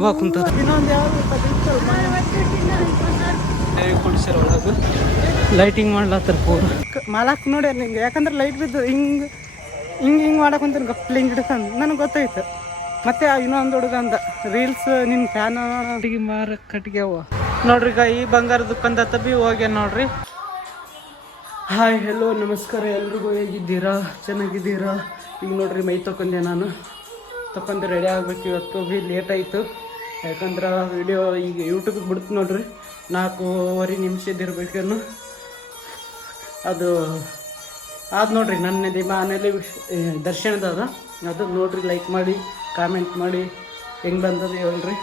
ಇವಾಗ ಕುಂತದ lighting ಮಾಡ್ಲತ್ತಾರ phone ಮಾಲಾಕ್ ನೋಡ್ಯಾರ ನಿಂಗೆ, ಯಾಕಂದ್ರೆ ಲೈಟ್ ಬಿದ್ದು ಹಿಂಗೆ ಹಿಂಗೆ ಹಿಂಗೆ ಮಾಡಕ್ಕೆ ಕುಂತೀನಿ ಗಪ್ಲಿ ಹಿಂಗೆ ನನಗೆ ಗೊತ್ತಾಯ್ತು ಮತ್ತೆ ಇನ್ನೊಂದು ಹುಡುಗ ಅಂದ, ರೀಲ್ಸ್ ನಿನ್ನ ಫ್ಯಾನ್ ಅಡಿಗೆ ಮಾರ ಕಟ್ಟಿಗೆ ಅವ ನೋಡ್ರಿ ಈಗ ಈ ಬಂಗಾರ ದುಕಾನ್ದ ತಬಿ ಹೋಗ್ಯ ನೋಡ್ರಿ. ಹಾಯ್ ಹೆಲೋ ನಮಸ್ಕಾರ, ಎಲ್ರಿಗೂ ಹೇಗಿದ್ದೀರಾ? ಚೆನ್ನಾಗಿದ್ದೀರಾ? ಈಗ ನೋಡ್ರಿ ಮೈ ತಕೊಂಡೆ ನಾನು. ತಕೊಂಡು ರೆಡಿ ಆಗ್ಬೇಕು ಇವತ್ತು ಬಿ ಲೇಟ್ ಆಯಿತು. ಯಾಕಂದ್ರೆ ವಿಡಿಯೋ ಈಗ ಯೂಟ್ಯೂಬಿಗೆ ಬಿಡ್ತು ನೋಡ್ರಿ. ನಾಲ್ಕೂವರೆ ನಿಮಿಷದ ಇರ್ಬೇಕೇನು ಅದು ಅದು ನೋಡ್ರಿ, ನನ್ನ ಮನೇಲಿ ದರ್ಶನದ ಅದ. ಅದು ನೋಡ್ರಿ ಲೈಕ್ ಮಾಡಿ ಕಾಮೆಂಟ್ ಮಾಡಿ, ಹೆಂಗೆ ಬಂದದ ಹೇಳ್ರಿ.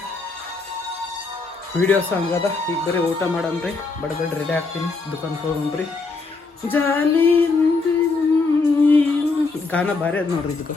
ವಿಡಿಯೋಸ್ ಹಂಗದ ಈಗ ಬರೀ ಊಟ ಮಾಡಮ್ರಿ ಬಡಬಡ ರೆಡಿ ಆಗ್ತೀನಿ. ದುಕಾನ್ ರೀ ಜಾಲಿ ಗಾನ ಭಾರಿ ಅದ ನೋಡ್ರಿ ಇದಕ್ಕೆ.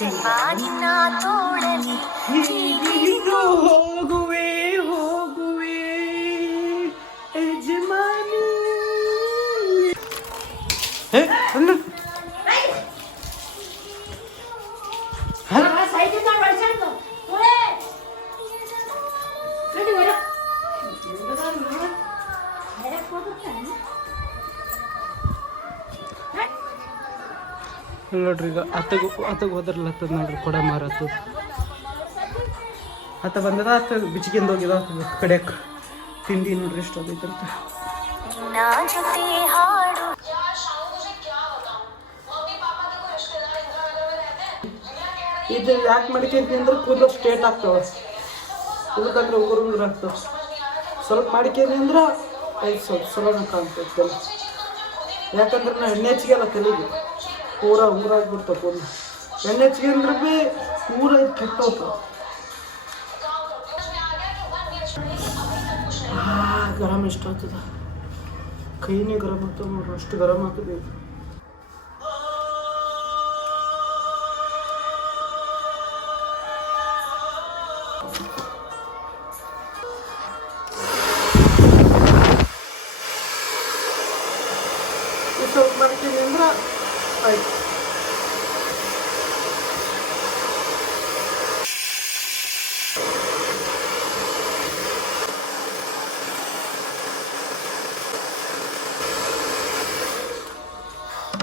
ನಿನ್ನ ತೋಳಲಿ ಹೋಗುವೆ. ನೋಡ್ರಿ ಈಗ ಅತ್ತಗ ಅತ್ತಗ ಹೋದ್ರಲ್ಲ ಹತ್ತದ ನೋಡ್ರಿ ಕೊಡ ಮಾರತ್ತು. ಅತ್ತ ಬಂದದ ಅತ್ತ ಬಿಚ್ಕಿಂದ ಹೋಗಿದ ಕಡೆ ತಿಂಡಿ ನೋಡ್ರಿ ಎಷ್ಟು ಹಾಡು. ಇದು ಯಾಕೆ ಮಾಡ್ಕೊಂತೀನಿ ಅಂದ್ರೆ ಕೂದಲು ಸ್ಟ್ರೇಟ್ ಆಗ್ತವ. ಕೂದಲಾಗ್ರೆ ಉಗುರು ಉಗುರು ಆಗ್ತವ. ಸ್ವಲ್ಪ ಮಡಿಕೆ ಅಂದ್ರೆ ಐದು ಸ್ವಲ್ಪ ಸಲ ಕಾಣ್ತೈತೆ. ಯಾಕಂದ್ರೆ ನಾ ಎಣ್ಣೆ ಹಚ್ಚಿಗೆಲ್ಲ ತಲೆಗೆ. ಪೂರ ಊರಾಗ್ಬಿಡ್ತಾವ ಒಂದು ಎಣ್ಣೆ ಹಚ್ಕೊಂಡ್ರೆ ಭೀ ಪೂರ ಇದು ಕೆಟ್ಟೋಗ್ತಾವ ಗರಂ ಎಷ್ಟು ಆಗ್ತದ ಕೈನೇ ಗರಮ್ ಆಗ್ತದೆ ನೋಡ್ರಿ, ಅಷ್ಟು ಗರಮ್ ಆಗ್ತದೆ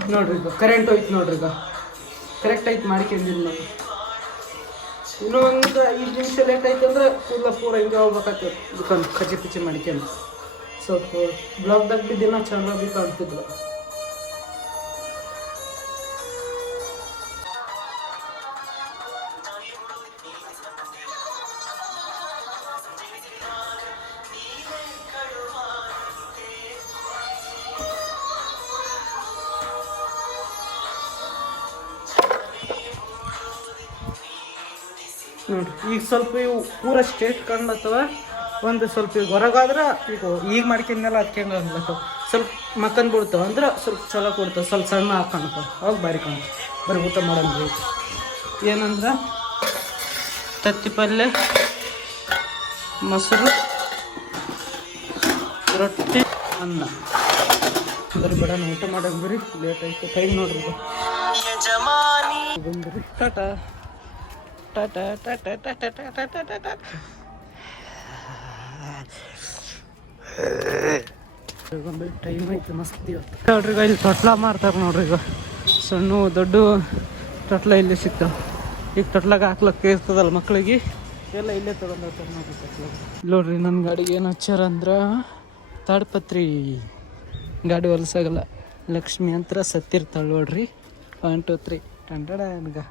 ನೋಡ್ರಿ ಈಗ ಕರೆಂಟ್ ಹೋಯ್ತು ನೋಡ್ರಿ ಈಗ ಕರೆಕ್ಟ್ ಆಯ್ತು ಮಾಡ್ಕೊಂಡಿಲ್ಲ ನೋಡಿ ಇನ್ನೊಂದು ಐದು ನಿಮಿಷ ಲೇಟ್ ಆಯ್ತು ಅಂದ್ರೆ ಕೂದಲ ಪೂರ ಹಿಂಗೆ ಹೋಗ್ಬೇಕಾಗ್ತದೆ. ದುಕಾನ್ ಖಚಿ ಪಿಚಿ ಮಾಡ್ಕೊಂಡು ಸ್ವಲ್ಪ ಬ್ಲಾಗ್ದಾಗ ದಿನ ಚೆನ್ನಾಗಿ ಕಾಣ್ತಿದ್ಲು ನೋಡ್ರಿ ಈಗ ಸ್ವಲ್ಪ ಇವು ಪೂರ ಸ್ಟೇಟ್ ಕಾಣ್ಲತ್ತವ ಒಂದು ಸ್ವಲ್ಪ ಈಗ ಹೊರಗಾದ್ರೆ ಈಗ ಈಗ ಮಾಡ್ಕೊಂಡೆಲ್ಲ ಅದಕ್ಕೆ ಕಾಣ್ಲತ್ತವ ಸ್ವಲ್ಪ ಮಕ್ಕನ್ ಬಿಡ್ತಾವ ಅಂದ್ರೆ ಸ್ವಲ್ಪ ಚಲೋ ಕೊಡ್ತಾವ ಸ್ವಲ್ಪ ಸಣ್ಣ ಹಾಕಿ ಕಾಣ್ತಾವ. ಅವಾಗ ಬಾರಿ ಕಾಣ್ತಾವ. ಬರೀ ಊಟ ಮಾಡಂದ್ರಿ ಏನಂದ್ರೆ ತತ್ತಿ ಪಲ್ಯ ಮೊಸರು ರೊಟ್ಟಿ ಅನ್ನ. ಬರೀ ಬೇಡ ಊಟ ಬಿಡಿ ಲೇಟ್ ಆಯ್ತು ಟೈಮ್ ನೋಡ್ರಿ ಬಂದ್ರಿ. Tata tata tata tata tata tata tata time ಐತೆ ಮಸ್ತ್ ಇವತ್ತು ನೋಡ್ರಿ ಇಲ್ಲಿ ತೊಟ್ಲ ಮಾರ್ತಾರೆ ನೋಡ್ರಿ ಈಗ. ಸಣ್ಣ ದೊಡ್ಡ ತೊಟ್ಲ ಇಲ್ಲಿ ಸಿಗ್ತಾವ ಈಗ ತೊಟ್ಲಾಗ ಹಾಕ್ಲಕ್ಕೆ ಇರ್ತದಲ್ಲ ಮಕ್ಳಿಗೆ? ಎಲ್ಲ ಇಲ್ಲೇ ತಗೊಂಡೋಗ್ತಾರೆ ನೋಡ್ರಿ ತೊಟ್ಲಾಗ. ನೋಡ್ರಿ ನನ್ನ ಗಾಡಿಗೆ ಏನು ಹಚ್ಚಾರ ಅಂದ್ರೆ ತಾಡ್ಪತ್ರಿ ಗಾಡಿ ಹೊಲ್ಸಾಗಲ್ಲ. ಲಕ್ಷ್ಮಿ ಅಂತ ಸತ್ತಿರ್ತಾಳೆ ನೋಡ್ರಿ. ಒನ್ ಟು ತ್ರೀ ಹಂಡ್ರೆಡ್ ನನಗೆ.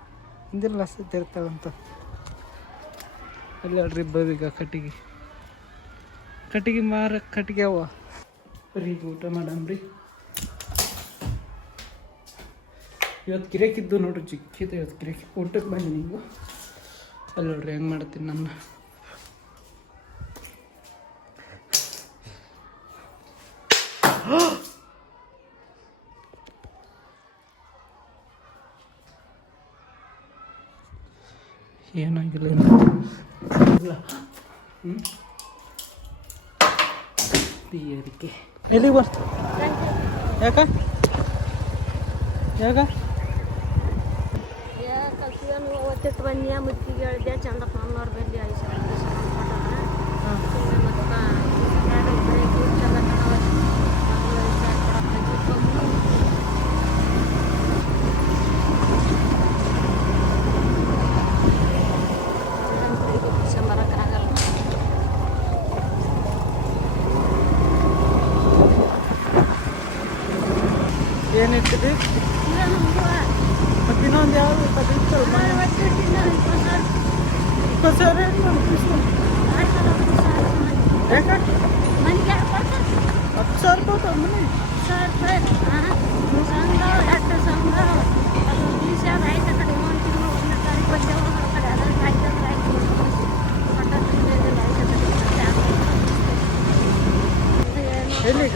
ಹಿಂದಿಲ್ಲ ಸತ್ತಿರ್ತಾಳಂತ ಅಲ್ಲಿ ನೋಡ್ರಿ ಬರೀಗ ಕಟ್ಟಿಗೆ. ಕಟ್ಟಿಗೆ ಮಾರ, ಕಟ್ಟಿಗೆ ಅವ ಬರೀ ಊಟ ಮಾಡಮ್ರಿ ಇವತ್ತು ಗಿರೇಕಿದ್ದು ನೋಡ್ರಿ ಚಿಕ್ಕಿದ್ದು ಇವತ್ತು ಗಿರೇಕಿ ಊಟಕ್ಕೆ ಬನ್ನಿ ನೀವು. ಅಲ್ಲಿ ನೋಡ್ರಿ, ಹೆಂಗೆ ಮಾಡ್ತೀನಿ ನನ್ನ. ಏನಾಗಿಲ್ಲ ಏನು ಇಲ್ಲ ಹ್ಞೂ ಅದಕ್ಕೆ ಎಲ್ಲಿಗೆ ಬರ್ತ ಯಾಕ ಯಾಕ ಕಲ್ತಿಯನ್ನು ಓದಿಟ್ಟು ಬನ್ನಿ ಮುತ್ತಿಗೆ ಹೇಳಿದೆ ಚಂದಪ್ಪ ಅಮ್ಮವ್ರ ಬೆಲ್ಲಿ ಐದು ಸಾವಿರ ಎಲ್ಲಿ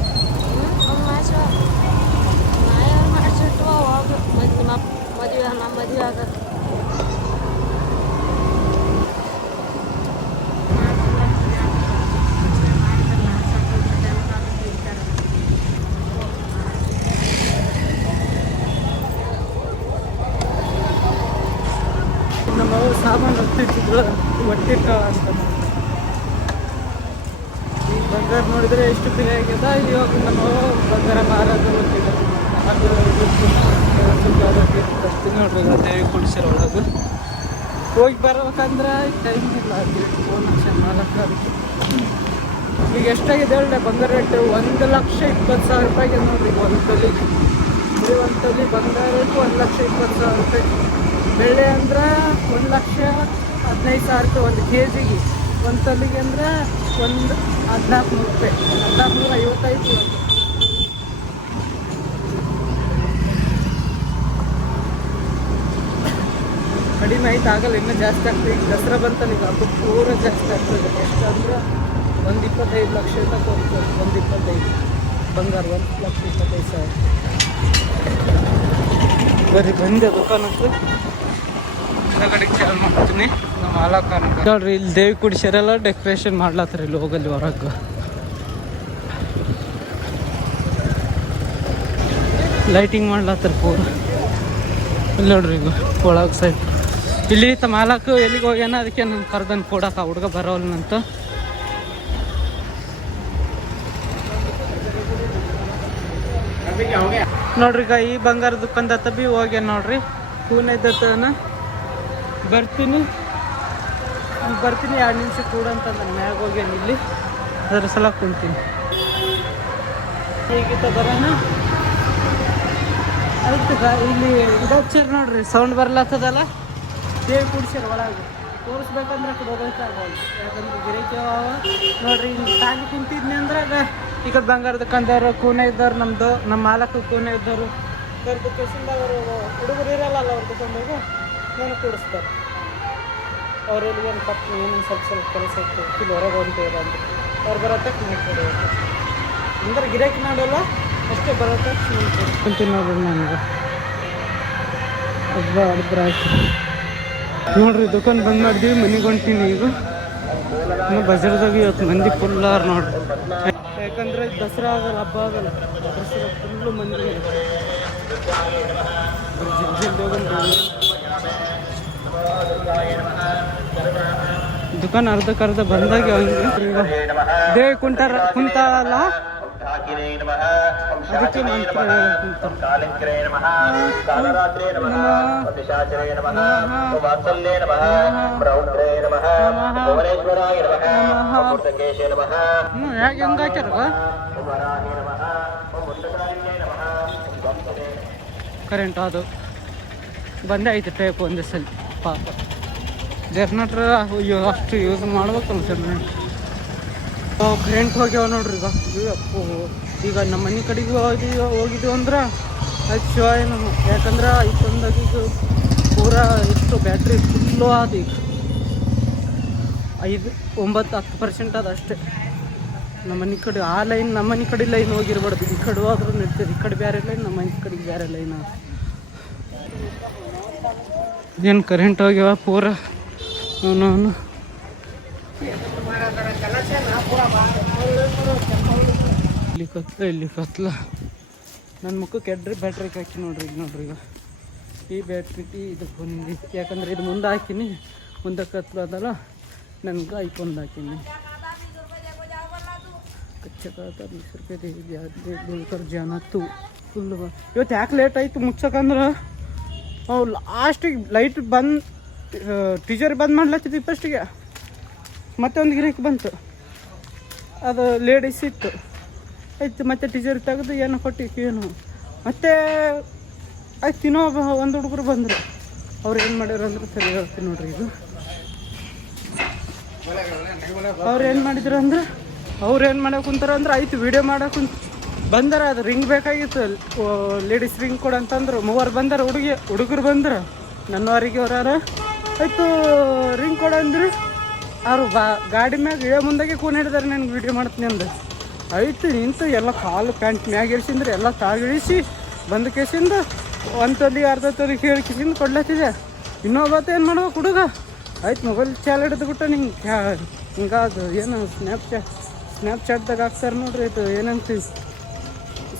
ನಾವು ಮದುವೆ ನಮ್ಮ ಮದುವೆ ಆಗೋದು ನಮ್ಮ ಅವ್ರು ಸಾಮಾನು ಹೊತ್ತಿಟ್ಟಿದ್ರು ಹೊಟ್ಟೆ ಕಾಳು ಅಂತ ಈ ಬಂಗಾರ ನೋಡಿದ್ರೆ ಎಷ್ಟು ಬೆಲೆ ಆಗ್ಯದ ಇವಾಗ ನಮ್ಮ ಅವ್ವ ಬಂಗಾರ ಮಾರೋದು ಗೊತ್ತಿಲ್ಲ ಅದು ಬರ್ತೀನಿ ನೋಡ್ರಿ ದೇವಿ ಕುಡಿಸಿರ ಒಳಗೆ. ಹೋಗಿ ಬರ್ಬೇಕಂದ್ರೆ ಟೈಮ್ ಇಲ್ಲ ಫೋನ್ ಆಕ್ಷನ್ ಮಾಡಕ್ಕೆ ಈಗ ಎಷ್ಟಾಗಿದೆ ಹೇಳಿ, ಬಂಗಾರ ರೇಟ್? ಒಂದು ಲಕ್ಷ ಇಪ್ಪತ್ತು ಸಾವಿರ ರೂಪಾಯಿಗೆ ನೋಡ್ರಿ ಒಂದು ತಲೆ ಬರೀ ಒಂದು ತಲೆ ಬಂಗಾರ ರೇಟ್ ಒಂದು ಲಕ್ಷ ಇಪ್ಪತ್ತು ಸಾವಿರ ರೂಪಾಯಿ. ಬೆಳ್ಳಿ ಅಂದ್ರೆ ಒಂದು ಲಕ್ಷ ಹದಿನೈದು ಸಾವಿರ ರೂಪಾಯಿ ಒಂದು ಕೆ ಜಿಗೆ ಒಂದು ತೊಲಿಗೆ ಅಂದ್ರೆ ಒಂದು ಹದಿನಾಲ್ಕು ನೂರು ರೂಪಾಯಿ. ಹದಿನಾಲ್ಕು ನೂರ ಐವತ್ತೈದು ಕಡಿಮೆ ಆಯ್ತು, ಆಗಲ್ಲ, ಇನ್ನೂ ಜಾಸ್ತಿ ಆಗ್ತದೆ. ಈಗ ದಸರಾ ಬಂತಲ್ಲ, ಈಗ ಅದು ಪೂರ ಜಾಸ್ತಿ ಆಗ್ತದೆ. ಎಷ್ಟು ಅಂದ್ರೆ ಒಂದು ಇಪ್ಪತ್ತೈದು ಲಕ್ಷ ಹೋಗ್ತದೆ ಒಂದು ಇಪ್ಪತ್ತೈದು. ಬಂಗಾರ ಒಂದು ಲಕ್ಷ ಇಪ್ಪತ್ತೈದು ಸಾವಿರ. ಬರೀ ಬಂದೆ ದುಕಾನಕ್ಕೆ ಕಡೆಗೆ ಚಾಲು ಮಾಡ್ತೀನಿ. ನಮ್ಮ ಮಾಲಕ ನೋಡ್ರಿ, ಇಲ್ಲಿ ದೇವಿ ಕುಡಿಸ್ಯಾರೆಲ್ಲ ಡೆಕೋರೇಷನ್ ಮಾಡ್ಲತ್ತಾರ ಇಲ್ಲಿ ಹೋಗಲ್ಲಿ ಹೊರಗೆ. ಲೈಟಿಂಗ್ ಮಾಡ್ಲತ್ತಾರ ಪೂರ. ಇಲ್ಲಿ ನೋಡ್ರಿ, ಈಗ ಒಳಗೆ ಸೈಡ್ ಇಲ್ಲಿ ತಮ್ಮ ಮಾಲಕ್ ಎಲ್ಲಿಗೆ ಹೋಗ್ಯಾನ? ಅದಕ್ಕೆ ನಾನು ಕರ್ದನ್ ಕೊಡಕ್ಕ ಹುಡುಗ ಬರೋಲ್ನಂತ ನೋಡ್ರಿ ಈಗ ಈ ಬಂಗಾರ ದುಕಾನ್ದತ್ತ ಬಿ ಹೋಗ್ಯಾನ ನೋಡ್ರಿ. ಕೂನೈದತ್ತನ ಬರ್ತೀನಿ. ಹ್ಮ್, ಬರ್ತೀನಿ ಎರಡು ನಿಮಿಷ ಕೂಡ ಅಂತ ನಾನು ಮ್ಯಾಗ ಹೋಗ್ಯಾನ ಇಲ್ಲಿ. ಅದರ ಸಲ ಕುಂತೀನಿ. ಹೀಗಿತ್ತ ಬರೋಣ ಗ- ಇಲ್ಲಿ ಇದಚ್ಚರ್ ನೋಡ್ರಿ ಸೌಂಡ್ ಬರ್ಲತ್ತದಲ್ಲ ದೇವಿ ಕೂಡಿಸಿರ ಒಳಗೆ. ತೋರಿಸ್ಬೇಕಂದ್ರೆ ಆ ಕಡೆ ಯಾಕಂದ್ರೆ ಗಿರಾಕಿ ಅವ ನೋಡ್ರಿ ಇಲ್ಲಿ ಖಾಲಿ ಕುಂತಿದ್ನಿ ಅಂದ್ರೆ ಆಗ ಈ ಕಡೆ ಬಂಗಾರ ದುಕಾನ್ದವ್ರು ಕೂನೆ ಇದ್ದವ್ರು ನಮ್ಮದು ನಮ್ಮ ಮಾಲಕ ಕೂನೆ ಇದ್ದವರು. ಕರ್ದು ಕೇಸಿಂದವರು ಹುಡುಗರು ಇರಲ್ಲ ಅವ್ರು ದುಕಾನ್ದಾಗ ನಾನು ಕೂಡಿಸ್ತಾರೆ ಅವ್ರು ಏನು ತಪ್ಪು ಏನು ಸ್ವಲ್ಪ ಸ್ವಲ್ಪ ಕೆಲಸ ಇತ್ತು, ಇಲ್ಲಿ ಹೊರಗೆ ಹೊಂಟೇರ ಅಂತ. ಅವ್ರು ಬರತ್ತೆ ಕುಣಿತಾರೆ ಅಂದ್ರೆ ಗಿರಾಕಿ ನೋಡಲ್ಲ, ಅಷ್ಟೇ ಬರತ್ತೆ ಕುಂತೀನಿ ನೋಡ್ರಿ ನನಗೆ. ಒಬ್ಬ ಆಯ್ತು ನೋಡ್ರಿ, ದುಕಾನ್ ಬಂದ್ ಮಾಡಿದ್ವಿ, ಮನೆಗೆ ಹೊಂಟೀನಿ ಈಗ. ಬಜಾರ್ದಾಗ ಇವತ್ತು ಮಂದಿ ಫುಲ್ ಆರ್ ನೋಡ್ರಿ. ಯಾಕಂದ್ರೆ ದಸರಾ ಆಗಲ್ಲ, ಹಬ್ಬ ಆಗಲ್ಲ. ದಸರಾ ಫುಲ್ಲು ಮಂದಿ. ದುಕಾನ್ ಅರ್ಧಕ್ಕೆ ಅರ್ಧ ಬಂದಾಗ ಹಂಗೆ ದೇವಿ ಕುಂಟಾರ ಕುಂತಾರಲ್ಲ ಕಾಲರಾತ್ರಿನೇ ನಮಃ. ಓಂ ನಮಃ. ಓಂ ನಮಃ. ಕಾಲರಾತ್ರೇ ನಮಃ. ಓಂ ನಮಃ. ಓಂ ವಾತ್ಸಲ್ಯೇ ನಮಃ. ಪ್ರೌಢ್ರೇ ನಮಃ. ಭುವನೇಶ್ವರಾಯ ನಮಃ. ಓಂ ನಮಃ. ಹೇಗೆ ಹೆಂಗೆ ಓಂ ವರಾಹೇ ನಮಃ. ಓಂ ನಮಃ. ಕರೆಂಟ್ ಅದು. ಬಂದೇ ಐತೆ ಟೈಪ್ ಒಂದೇ ಸಲ. ಪಾಪ. ಜನರೇಟ್ರ್ ಅಯ್ಯೋ ಅಷ್ಟು ಯೂಸ್ ಮಾಡ್ಬೇಕಲ್ಲ ಜನರೇಟ್ ಕರೆಂಟ್ ಹೋಗ್ಯಾವ ನೋಡ್ರಿ ಈಗ. ಈಗ ನಮ್ಮ ಮನೆ ಕಡೆಗೂ ಹೋಗಿ ಹೋಗಿದ್ದೀವಿ ಅಂದ್ರೆ ಅದು ಶಿವಾಯ ನಮ್ಮ ಯಾಕಂದ್ರೆ ಇಷ್ಟೊಂದಾಗಿ ಪೂರ ಎಷ್ಟು ಬ್ಯಾಟ್ರಿ ಫುಲ್ಲು ಆದ ಈಗ. ಐದು, ಒಂಬತ್ತು, ಹತ್ತು ಪರ್ಸೆಂಟ್ ಅದು ಅಷ್ಟೇ. ನಮ್ಮ ಮನೆ ಕಡೆ, ಆ ಲೈನ್ ನಮ್ಮ ಮನೆ ಕಡೆ ಲೈನ್ ಹೋಗಿರ್ಬಾರ್ದು. ಈ ಕಡೆ ಹೋದ್ರೂ ನಡೀತದೆ. ಈ ಕಡೆ ಬೇರೆ ಲೈನ್ ನಮ್ಮ ಮನೆ ಕಡೆಗೆ ಬೇರೆ ಲೈನ್ ಏನು ಕರೆಂಟ್ ಹೋಗ್ಯಾವ ಪೂರ? ಅವನು ಇಲ್ಲಿ ಕತ್ಲ ಇಲ್ಲಿ ಕತ್ಲ. ನನ್ನ ಮುಖಕ್ಕೆ ಎಡ್ರಿ ಬ್ಯಾಟ್ರಿ ಹಾಕಿ ನೋಡ್ರಿ ಈಗ ನೋಡ್ರಿ ಈಗ. ಈ ಬ್ಯಾಟ್ರಿ ಇದು ಬಂದಿ ಯಾಕಂದ್ರೆ ಇದು ಮುಂದೆ ಹಾಕಿನಿ. ಮುಂದೆ ಕತ್ಲ ಅದಲ್ಲ. ನನ್ಗೆ ಐಫೋನ್ ಹಾಕಿನಿ. ಕಚ್ಚಾ ರೂಪಾಯಿ ಜನ ತು. ಫುಲ್ ಇವತ್ತು ಯಾಕೆ ಲೇಟ್ ಆಯಿತು ಮುಚ್ಚಕಂದ್ರೆ? ಅವು ಲಾಸ್ಟಿಗೆ ಲೈಟ್ ಬಂದು ಟೀಚರ್ ಬಂದ್ ಮಾಡ್ಲತ್ತಿದ್ದು ಫಸ್ಟಿಗೆ ಮತ್ತೆ ಒಂದು ಗಿರಾಕಿ ಬಂತು. ಅದು ಲೇಡೀಸ್ ಇತ್ತು. ಆಯ್ತು, ಮತ್ತೆ ಟೀಚರ್ ತೆಗೆದು ಏನು ಕೊಟ್ಟಿತ್ತು, ಏನು? ಮತ್ತೆ, ಆಯ್ತು ಒಬ್ಬ ಒಂದು ಹುಡುಗರು ಬಂದರು. ಅವ್ರು ಏನು ಮಾಡ್ಯಾರ ಅಂದ್ರೆ ಸರಿ ಹೇಳ್ತೀನಿ ನೋಡ್ರಿ ಇದು. ಅವ್ರು ಏನು ಮಾಡಿದ್ರು ಅಂದ್ರೆ, ಅವ್ರು ಏನು ಮಾಡಕ್ಕೆ ಕುಂತಾರ ಅಂದ್ರೆ ಆಯ್ತು ವಿಡಿಯೋ ಮಾಡಕ್ಕೆ ಕುಂತ ಬಂದಾರ, ಅದು ರಿಂಗ್ ಬೇಕಾಗಿತ್ತು. ಲೇಡೀಸ್ ರಿಂಗ್ ಕೊಡು ಅಂತಂದ್ರು. ಮೂವರು ಬಂದಾರ ಹುಡುಗಿ ಹುಡುಗರು ಬಂದ್ರು. ನನ್ನವರಿಗೆ ಅವರಾರ ಆಯ್ತು ರಿಂಗ್ ಕೊಡು ಅಂದ್ರು. ಅವ್ರು ಬಾ, ಗಾಡಿ ಮ್ಯಾಗ ಇಳೆ ಮುಂದಾಗೆ ಕೂನ್ ಹಿಡಿದಾರೆ ನನಗೆ ವಿಡಿಯೋ ಮಾಡ್ತೀನಿ ಅಂದ. ಆಯ್ತು, ನಿಂತು ಎಲ್ಲ ಕಾಲು ಪ್ಯಾಂಟ್ ಮ್ಯಾಗ ಇಳಿಸಿಂದ್ರೆ ಎಲ್ಲ ತಾಗಿಳಿಸಿ ಬಂದ ಕೇಸಿಂದ ಒಂದು ತೊಲಿ, ಅರ್ಧ ತೊಲಿ ಕೇಳಿ ಕಿಸಿಂದ ಕೊಡ್ಲತ್ತಿದೆ. ಇನ್ನೊಬ್ಬತ್ತ ಏನು ಮಾಡುವ ಹುಡುಗ? ಆಯ್ತು ಮೊಬೈಲ್ ಚಾಲ್ ಹಿಡಿದ್ಬಿಟ್ಟು ನಿಂಗೆ ಕ್ಯಾ ಹಿಂಗಾದು ಏನು ಸ್ನ್ಯಾಪ್ಚಾಟ್ ಸ್ನ್ಯಾಪ್ಚಾಟ್ದಾಗ ಹಾಕ್ತಾರೆ ನೋಡ್ರಿ ಇದು ಏನಂತೀವಿ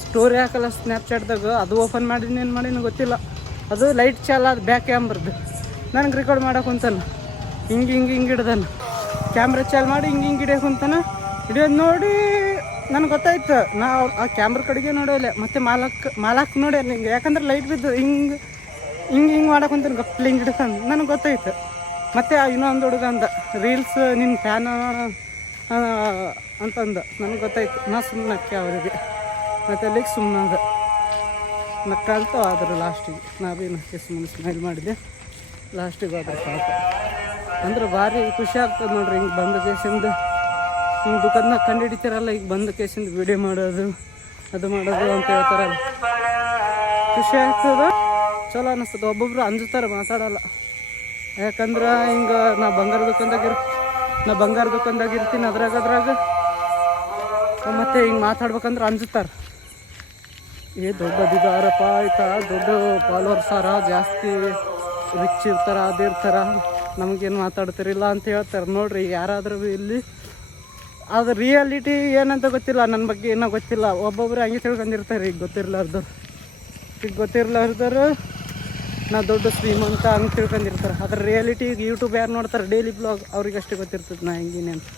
ಸ್ಟೋರಿ ಹಾಕಲ್ಲ ಸ್ನ್ಯಾಪ್ಚಾಟ್ದಾಗ ಅದು ಓಪನ್ ಮಾಡಿದ್ದೀನಿ ಏನು ಮಾಡೀನಿ ಗೊತ್ತಿಲ್ಲ. ಅದು ಲೈಟ್ ಚಾಲ ಅದು ಬ್ಯಾಕ್ ಕ್ಯಾಮ್ರದ್ದು ನನಗೆ ರೆಕಾರ್ಡ್ ಮಾಡೋಕೆ ಕುಂತಾನ. ಹಿಂಗೆ ಹಿಂಗೆ ಹಿಂಗೆ ಹಿಡ್ದಾನ. ಕ್ಯಾಮ್ರಾ ಚಾಲ್ ಮಾಡಿ ಹಿಂಗೆ ಹಿಂಗೆ ಹಿಡಿಯಕ್ಕೆ ಕುಂತಾನ ಹಿಡಿಯೋದು ನೋಡಿ ನನಗೆ ಗೊತ್ತಾಯ್ತು. ನಾ ಆ ಕ್ಯಾಮ್ರಾ ಕಡೆಗೆ ನೋಡೋಲ್ಲ. ಮತ್ತೆ ಮಾಲಕ್ ಮಾಲಕ್ ನೋಡ್ಯಾರ ನಿಂಗೆ. ಯಾಕಂದ್ರೆ ಲೈಟ್ ಬಿದ್ದು ಹಿಂಗೆ ಹಿಂಗೆ ಹಿಂಗೆ ಮಾಡಕ್ಕೆ ಕುಂತಾನೆ ಗಪ್ಲಿ ಹಿಂಗೆ ಹಿಡ್ಕೊಂಡು. ನನಗೆ ಗೊತ್ತಾಯ್ತು. ಮತ್ತೆ ಇನ್ನೊಂದು ಹುಡುಗ ಅಂದ, ರೀಲ್ಸ್ ನಿನ್ನ ಫ್ಯಾನ್ ಅಂತಂದ. ನನಗೆ ಗೊತ್ತಾಯ್ತು. ನಾ ಸುಮ್ಮನೆ ಅಕ್ಕಿ ಅವರಿಗೆ. ಮತ್ತು ಅಲ್ಲಿಗೆ ಸುಮ್ಮನೆ ಅದ. ನಕ್ಕಂತ ಆದರು ಲಾಸ್ಟಿಗೆ ನಾ ಸುಮ್ಮನೆ ಸ್ಮೈಲ್ ಮಾಡಿದೆ ಲಾಸ್ಟಿಗೆ ಹೋದ್ರೆ ಪಾಪ ಅಂದ್ರೆ ಭಾರಿ ಖುಷಿ ಆಗ್ತದೆ ನೋಡ್ರಿ ಹಿಂಗೆ ಬಂದ ಕೇಸಿಂದ. ಹಿಂಗೆ ದುಕಾನ್ದಾಗ ಕಂಡು ಹಿಡಿತಾರಲ್ಲ ಈಗ ಬಂದ ಕೇಸಿಂದ ವಿಡಿಯೋ ಮಾಡೋದು, ಅದು ಮಾಡೋದು ಅಂತ ಹೇಳ್ತಾರಲ್ಲ. ಖುಷಿ ಆಗ್ತದ? ಚಲೋ ಅನಿಸ್ತದೆ, ಒಬ್ಬೊಬ್ರು ಅಂಜುತ್ತಾರೆ, ಮಾತಾಡಲ್ಲ. ಯಾಕಂದ್ರೆ ಹಿಂಗೆ ನಾ ಬಂಗಾರ ದುಕಾನ್ದಾಗ ಇರ್ ನಾ ಬಂಗಾರ ದುಕಾನ್ದಾಗ ಇರ್ತೀನಿ ಅದ್ರಾಗ ಅದ್ರಾಗ. ಮತ್ತೆ ಹಿಂಗೆ ಮಾತಾಡ್ಬೇಕಂದ್ರೆ ಅಂಜುತ್ತಾರೆ. ಏ ದೊಡ್ಡ ದಿಗಾರಪ್ಪ ಆಯ್ತಾ ದೊಡ್ಡ ಫಾಲೋವರ್ಸ್ ಅರ ಜಾಸ್ತಿ ರಿಚ್ ಇರ್ತಾರ, ಅದಿರ್ತಾರ. ನಮಗೇನು ಮಾತಾಡ್ತಿರಿಲ್ಲ ಅಂತ ಹೇಳ್ತಾರೆ. ನೋಡ್ರಿ ಯಾರಾದರೂ ಇಲ್ಲಿ, ಅದು ರಿಯಾಲಿಟಿ ಏನಂತ ಗೊತ್ತಿಲ್ಲ ನನ್ನ ಬಗ್ಗೆ ಏನೋ ಗೊತ್ತಿಲ್ಲ. ಒಬ್ಬೊಬ್ರು ಹಂಗೆ ತಿಳ್ಕೊಂಡಿರ್ತಾರೆ, ಈಗ ಗೊತ್ತಿರ್ಲಾರ್ದವ್ರು. ಈಗ ಗೊತ್ತಿರ್ಲಾರ್ದವ್ರು, ನಾ ದೊಡ್ಡ ಶ್ರೀಮಂತ ಹಂಗೆ ತಿಳ್ಕೊಂಡಿರ್ತಾರೆ. ಅದ್ರ ರಿಯಾಲಿಟಿ ಈಗ ಯೂಟ್ಯೂಬ್ ಯಾರು ನೋಡ್ತಾರೆ ಡೈಲಿ ಬ್ಲಾಗ್ ಅವ್ರಿಗೆ ಅಷ್ಟೇ ಗೊತ್ತಿರ್ತದೆ, ನಾ ಹೆಂಗಿನಿ ಅಂತ.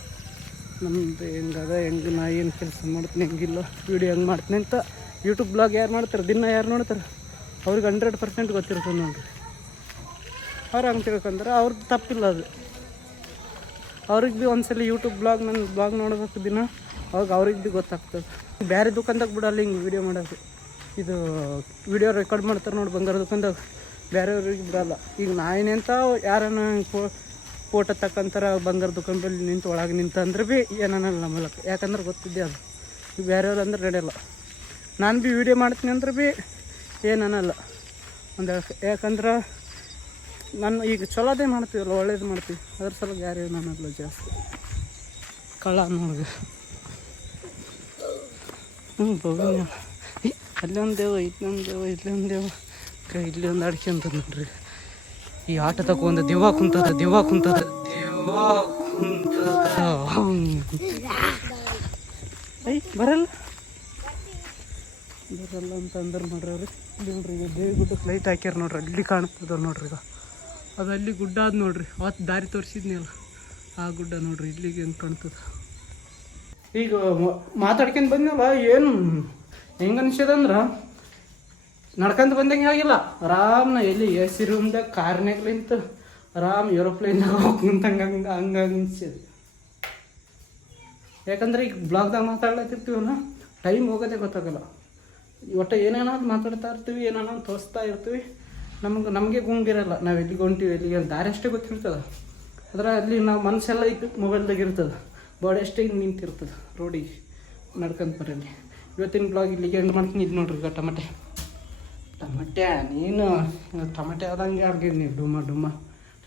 ನಮ್ದು ಹೆಂಗದ ಹೆಂಗೆ ನಾ ಏನು ಕೆಲಸ ಮಾಡ್ತೀನಿ, ಹೆಂಗಿಲ್ಲ ವೀಡಿಯೋ ಹಂಗೆ ಮಾಡ್ತೀನಿ ಅಂತ. ಯೂಟ್ಯೂಬ್ ಬ್ಲಾಗ್ ಯಾರು ಮಾಡ್ತಾರೆ, ದಿನ ಯಾರು ನೋಡ್ತಾರೆ? ಅವ್ರಿಗೆ ಹಂಡ್ರೆಡ್ ಪರ್ಸೆಂಟ್ ಗೊತ್ತಿರ್ತದೆ ನೋಡ್ರಿ. ಅವ್ರು ಹಂಗೆ ತಿಳ್ಕೊಂಡ್ರೆ ಅವ್ರದ್ದು ತಪ್ಪಿಲ್ಲ ಅದು. ಅವ್ರಿಗೆ ಭೀ ಒಂದ್ಸಲ ಯೂಟ್ಯೂಬ್ ಬ್ಲಾಗ್ ನನ್ನ ಬ್ಲಾಗ್ ನೋಡೋದಕ್ಕೆ ದಿನ, ಅವಾಗ ಅವ್ರಿಗೆ ಭೀ ಗೊತ್ತಾಗ್ತದೆ. ಬೇರೆ ದುಕಾನ್ದಾಗ ಬಿಡಲ್ಲ ಹಿಂಗೆ ವೀಡಿಯೋ ಮಾಡೋದು. ಇದು ವಿಡಿಯೋ ರೆಕಾರ್ಡ್ ಮಾಡ್ತಾರೆ ನೋಡಿ ಬಂಗಾರ ದುಕಾನ್ದಾಗ ಬೇರೆಯವ್ರಿಗೆ ಬಿಡಲ್ಲ. ಈಗ ನಾ ನಾಯಿನೆಂತ ಯಾರನ್ನ ಫೋಟೋ ತಕ್ಕಂತಾರ ಬಂಗಾರ ದುಕಾನ್ ಬಳಿ ನಿಂತು ಒಳಗೆ ನಿಂತ ಅಂದ್ರೆ ಭೀ ಏನನ್ನಲ್ಲ ನಮ್ಮಲ್ಲಕ್ಕೆ ಯಾಕಂದ್ರೆ ಗೊತ್ತಿದ್ದೆ ಅದು. ಈಗ ಬೇರೆಯವ್ರು ಅಂದ್ರೆ ನಡೆಯಲ್ಲ. ನಾನು ಭೀ ವಿಡಿಯೋ ಮಾಡ್ತೀನಿ ಅಂದ್ರೆ ಭೀ ಏನನ್ನಲ್ಲ ಒಂದು ಯಾಕಂದ್ರೆ ನಾನು ಈಗ ಚಲೋದೇ ಮಾಡ್ತೀವಲ್ಲ, ಒಳ್ಳೇದು ಮಾಡ್ತೀವಿ. ಅದ್ರ ಸಲುವಾಗಿ ಯಾರು ನಾನು ಜಾಸ್ತಿ. ಕಳ್ಳ ನೋಡ್ಗೆ ಹ್ಞೂ ಬಗುನ ಅಲ್ಲೊಂದು ದೇವ ಇಲ್ಲೊಂದು ದೇವ ಇಲ್ಲೊಂದು ದೇವ ಇಲ್ಲಿ ಒಂದು ಅಡಿಕೆ ಅಂತ ನೋಡ್ರಿ. ಈ ಆಟ ತಗೊಂಡು ದಿವ್ವ ಕುಂತದ ದಿವ್ವ ಕುಂತದ ದಿವ್ವ ಕುಂತದ. ಐ ಬರಲ್ಲ. ಬರಲ್ಲ ಅಂತ ಅಂದ್ರೆ ನೋಡ್ರಿ ಅವ್ರಿ. ಇಲ್ಲಿ ನೋಡ್ರಿ ದೇವಿ ಗುಡ್ಡಕ್ಕೆ ಲೈಟ್ ಹಾಕ್ಯಾರ ನೋಡ್ರಿ, ಅಲ್ಲಿ ಕಾಣ್ತದ ನೋಡ್ರಿ ಈಗ. ಅದು ಅಲ್ಲಿ ಗುಡ್ಡ ಅದು ನೋಡ್ರಿ. ಅವತ್ತು ದಾರಿ ತೋರಿಸಿದ್ನಲ್ಲ. ಆ ಗುಡ್ಡ ನೋಡ್ರಿ, ಇಲ್ಲಿಗೆ ಏನು ಕಾಣ್ತದ. ಈಗ ಮಾತಾಡ್ಕೊಂಡು ಬಂದಲ್ಲ ಏನು ಹೆಂಗೆ ಅನ್ಸದಂದ್ರೆ ನಡ್ಕೊಂತ ಬಂದಂಗೆ ಆಗಿಲ್ಲ. ಆರಾಮ್ನ ಎಲ್ಲಿ ಎ, ಸಿ ರೂಮ್ದಾಗ ಕಾರ್ನ್ಯಾಗ ನಿಂತು, ಆರಾಮ್ ಏರೋಪ್ಲೇನ್ದಾಗ ಹೋಗ್ಕೊಂತಂಗೆ ಹಂಗೆ ಹಂಗೆ ಅನ್ಸಿದೆ ಯಾಕಂದ್ರೆ ಈಗ ಬ್ಲಾಗ್ದಾಗ ಮಾತಾಡ್ಲತ್ತಿರ್ತೀವಲ್ಲ ಟೈಮ್ ಹೋಗೋದೇ ಗೊತ್ತಾಗಲ್ಲ. ಒಟ್ಟು ಏನೇನಾದ್ರು ಮಾತಾಡ್ತಾ ಇರ್ತೀವಿ ಏನೇನೋ ತೋರಿಸ್ತಾ ಇರ್ತೀವಿ ನಮ್ಗೆ, ನಮಗೆ ಗುಂಗಿರಲ್ಲ ನಾವು ಎಲ್ಲಿಗೆ ಹೊಂಟೀವಿ ಎಲ್ಲಿಗೆ ದಾರಿ ಅಷ್ಟೇ ಗೊತ್ತಿರ್ತದೆ. ಅದರ ಅಲ್ಲಿ ನಾವು ಮನಸ್ಸೆಲ್ಲ ಈಗ ಮೊಬೈಲ್ದಾಗ ಇರ್ತದೆ. ಬಾಡಿ ಅಷ್ಟೇ ಹಿಂಗೆ ನಿಂತಿರ್ತದೆ ರೋಡಿಗೆ ನಡ್ಕೊಂತ ಬರಲ್ಲಿ ಇವತ್ತಿನ ಬ್ಲಾಗ್ ಇಲ್ಲಿಗೆ ಎಂಡ್ ಮಾಡ್ತೀನಿ. ಇದು ನೋಡ್ರಿ ಈಗ ಟಮಟೆ. ಟಮಟೆ, ನೀನು ಟಮಟೆ ಆದಂಗೆ ಆಡ್ಗಿದ್ ನೀವು. ಡುಮ್ಮ ಡುಮ್ಮ.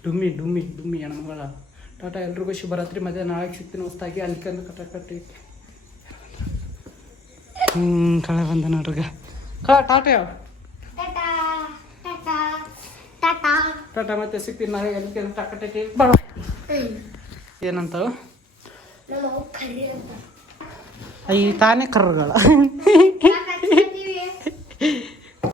ಡುಮ್ಮಿ ಡುಮ್ಮಿ ಡುಮ್ಮಿ ಹೆಣ್ಮಗಳ. ಟಾಟಾ, ಎಲ್ರಿಗೂ ಶುಭರಾತ್ರಿ ಮತ್ತೆ ನಾಳೆ ಸಿಗ್ತೀನಿ ಹೊಸ್ತಾಗಿ ಅಲ್ಕಂದು ಕಟ್ಟ ಕಟ್ಟಿ. ಹ್ಞೂ ಕಳೆ ಬಂದ ನೋಡ್ರಿಗ ಕಳ ಟಾಟಾ. ಯಾವ ಟಾಟಾ ಟಾಟಾ ಟಾಟಾ ಮತ್ತೆ ಸಿಗ್ತೀನಿ ನಾಳೆ ಅಲ್ಕಂದು ಟಕಟೆ ಬಡ ಏನಂತಾವ ತಾನೇ ಕರ್ರಗಳ.